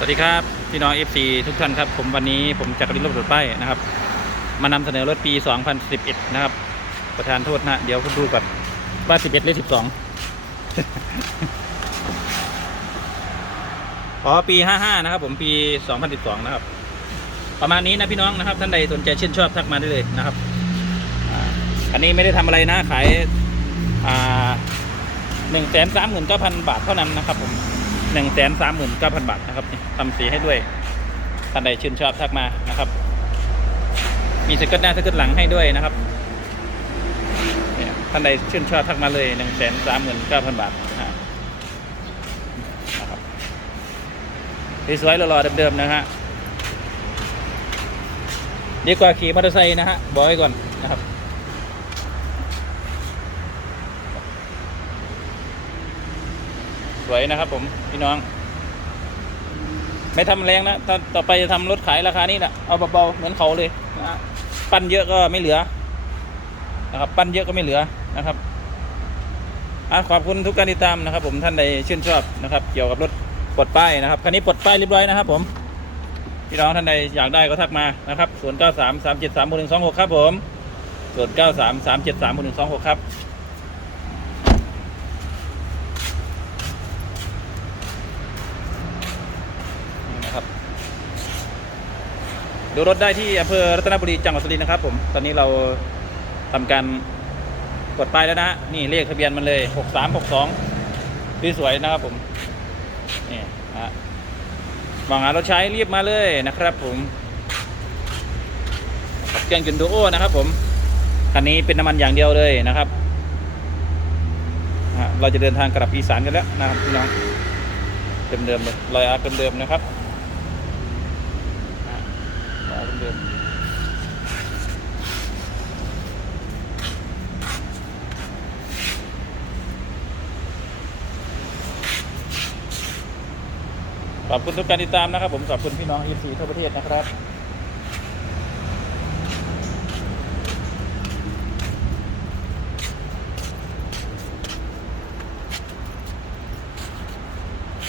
สวัสดีครับ พี่น้อง FC ทุกท่านครับ ผมวันนี้ผมจักรินรถรถป้ายนะครับ มานำเสนอรถปี 2011 นะครับ ประธานโทษนะ เดี๋ยวคุณดูก่อนว่า 11 หรือ 12 อ๋อ ปี 55 นะครับ ผมปี 2012 นะครับ ประมาณนี้นะพี่น้องนะครับ ท่านใดสนใจชื่นชอบทักมาได้เลยนะครับอันนี้ไม่ได้ทำอะไรนะขายหนึ่งแสนสามหมื่นเก้าพันบาทเท่านั้นนะครับผม หนึ่งแสนสามหมื่นเก้าพันบาทนะครับทำสีให้ด้วยท่านใดชื่นชอบทักมานะครับ มีสเกิร์ตหน้าสเกิร์ตหลังให้ด้วยนะครับเนี่ยท่านใดชื่นชอบทักมาเลยหนึ่งแสนสามหมื่นเก้าพันบาทนะครับสวยๆหล่อๆเดิมๆนะฮะดีกว่าขี่มอเตอร์ไซค์นะฮะบอกไว้ก่อนนะครับ สวยนะครับ ผมพี่น้อง ไม่ทำแรงนะถ้าต่อไปจะทำรถขายราคานี้นะเอาเบาๆเหมือนเขาเลยนะปั้นเยอะก็ไม่เหลือ นะครับ ปั้นเยอะก็ไม่เหลือนะครับอะขอบคุณทุกการติดตามนะครับ ผมท่านใดชื่นชอบนะครับ เกี่ยวกับรถปลดป้ายนะครับคันนี้ปลดป้ายเรียบร้อยนะครับ ผมพี่น้องท่านใดอยากได้ก็ทักมานะครับศูนย์เก้าสามสามเจ็ดสามหนึ่งสองหกครับผมศูนย์เก้าสามสามเจ็ดสามหนึ่งสองหกครับ นี่นะครับ ดูรถได้ที่อำเภอรัตนบุรีจังหวัดสุรินทร์นะครับผม ตอนนี้เราทำการกดป้ายแล้วนะนี่เลขทะเบียนมันเลยหกสามหกสองสวยนะครับผม นี่นะฮะมองหารถใช้รีบมาเลยนะครับผมเครื่องยนต์ดูโอนะครับผม คันนี้เป็นน้ำมันอย่างเดียวเลยนะครับเราจะเดินทางกลับอีสานกันแล้วนะครับพี่น้องเดิมๆเลยรอยอาร์คเดิมๆนะครับารอาเดิมขอบคุณทุกการติดตามนะครับ ผมขอบคุณพี่น้องอีซีทั่วประเทศนะครับ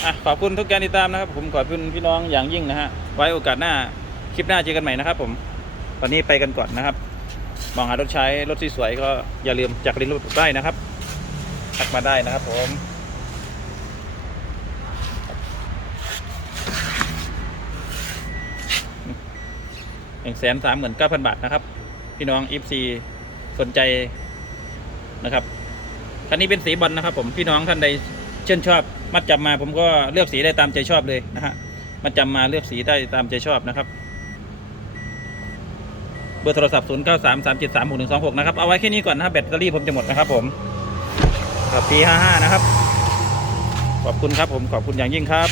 อะขอบคุณทุกการติดตามนะครับ ผมขอบคุณพี่น้องอย่างยิ่งนะฮะ ไว้โอกาสหน้า ลิปหน้าเจอกันใหม่นะครับผมวันนี้ไปกันก่อนนะครับ มองหารถใช้รถที่สวยก็อย่าลืมจากรินรถได้นะครับทักมาได้นะครับผมหนึ่งแสนสามหมื่นเก้าพันบาทนะครับ พี่น้องอีฟซีสนใจนะครับคันนี้เป็นสีบอลนะครับ ผมพี่น้องท่านใดเช่นชอบ มัดจำมาผมก็เลือกสีได้ตามใจชอบเลยนะฮะมัดจำมาเลือกสีได้ตามใจชอบนะครับ เบอร์โทรศัพท์ 0 9 3 3 7 3 6 1 2 6 นะครับ เอาไว้แค่นี้ก่อนนะครับแบตเตอรี่ผมจะหมดนะครับผมกับปี55 นะครับ ขอบคุณครับผมขอบคุณอย่างยิ่งครับ